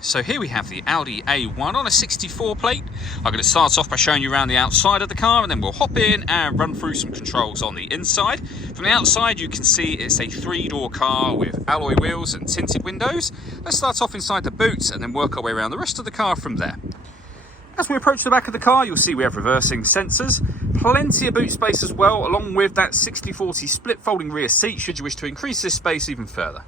So here we have the Audi A1 on a 64 plate. I'm going to start off by showing you around the outside of the car, and then we'll hop in and run through some controls on the inside. From the outside you can see it's a 3-door car with alloy wheels and tinted windows. Let's start off inside the boot and then work our way around the rest of the car from there. As we approach the back of the car, you'll see we have reversing sensors, plenty of boot space as well, along with that 60/40 split folding rear seat should you wish to increase this space even further.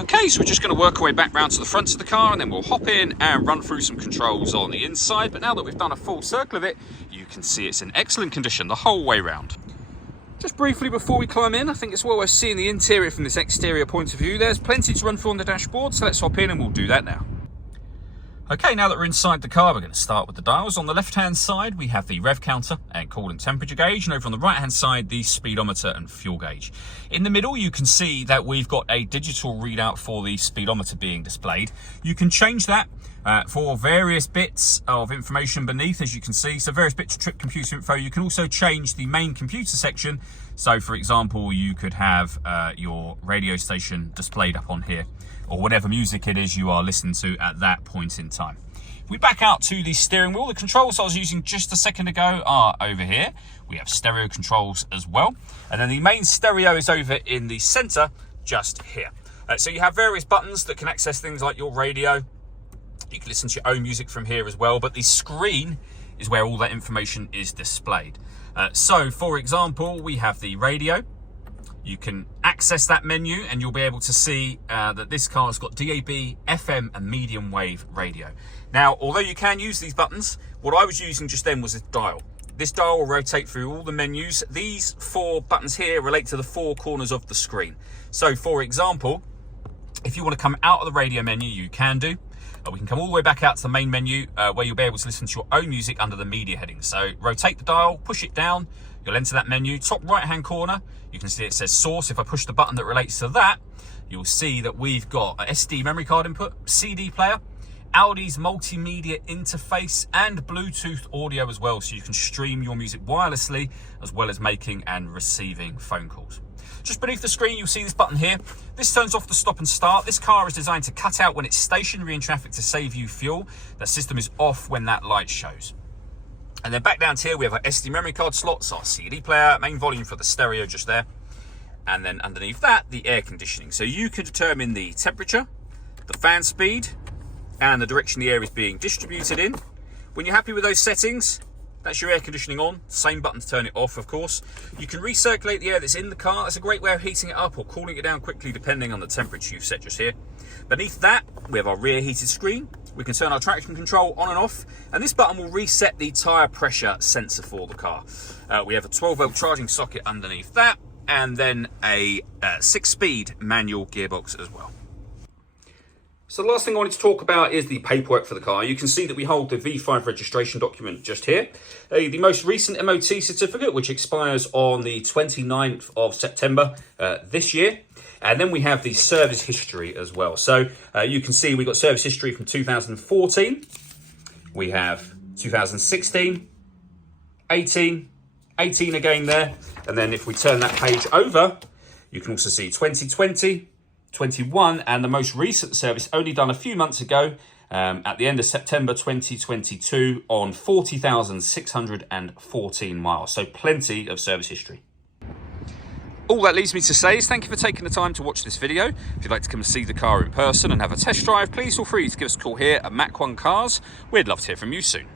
Okay, so we're just going to work our way back round to the front of the car, and then we'll hop in and run through some controls on the inside. But now that we've done a full circle of it, you can see it's in excellent condition the whole way round. Just briefly before we climb in, I think it's well worth seeing the interior from this exterior point of view. There's plenty to run through on the dashboard, so let's hop in and we'll do that now. Okay, now that we're inside the car, we're going to start with the dials. On the left-hand side, we have the rev counter and coolant temperature gauge, and over on the right-hand side, the speedometer and fuel gauge. In the middle, you can see that we've got a digital readout for the speedometer being displayed. You can change that for various bits of information beneath, as you can see. So various bits of trip computer info. You can also change the main computer section. So, for example, you could have your radio station displayed up on here, or whatever music it is you are listening to at that point in time. If we back out to the steering wheel, the controls I was using just a second ago are over here. We have stereo controls as well. And then the main stereo is over in the center, just here. So you have various buttons that can access things like your radio. You can listen to your own music from here as well, but the screen is where all that information is displayed. So, for example, we have the radio. You can access that menu and you'll be able to see that this car has got DAB, FM and medium wave radio. Now, although you can use these buttons, what I was using just then was this dial. This dial will rotate through all the menus. These 4 buttons here relate to the 4 corners of the screen. So, for example, if you want to come out of the radio menu, you can do. We can come all the way back out to the main menu where you'll be able to listen to your own music under the media heading. So rotate the dial, push it down, you'll enter that menu. Top right hand corner, you can see it says source. If I push the button that relates to that, you'll see that we've got a SD memory card input, CD player, Audi's multimedia interface and Bluetooth audio as well. So you can stream your music wirelessly as well as making and receiving phone calls. Just beneath the screen, you'll see this button here. This turns off the stop and start. This car is designed to cut out when it's stationary in traffic to save you fuel. That system is off when that light shows. And then back down here, we have our SD memory card slots, our CD player, main volume for the stereo just there. And then underneath that, the air conditioning. So you can determine the temperature, the fan speed, and the direction the air is being distributed in. When you're happy with those settings, that's your air conditioning on. Same button to turn it off, of course. You can recirculate the air that's in the car. That's a great way of heating it up or cooling it down quickly depending on the temperature you've set just here. Beneath that, we have our rear heated screen. We can turn our traction control on and off. And this button will reset the tyre pressure sensor for the car. We have a 12-volt charging socket underneath that. And then a 6-speed manual gearbox as well. So the last thing I wanted to talk about is the paperwork for the car. You can see that we hold the V5 registration document just here. The most recent MOT certificate, which expires on the 29th of September this year. And then we have the service history as well. So you can see we've got service history from 2014. We have 2016, 18, 18 again there. And then if we turn that page over, you can also see 2020, 21, and the most recent service only done a few months ago at the end of September 2022 on 40,614 miles. So plenty of service history. All that leaves me to say is thank you for taking the time to watch this video. If you'd like to come and see the car in person and have a test drive, please feel free to give us a call here at Mach 1 Cars. We'd love to hear from you soon.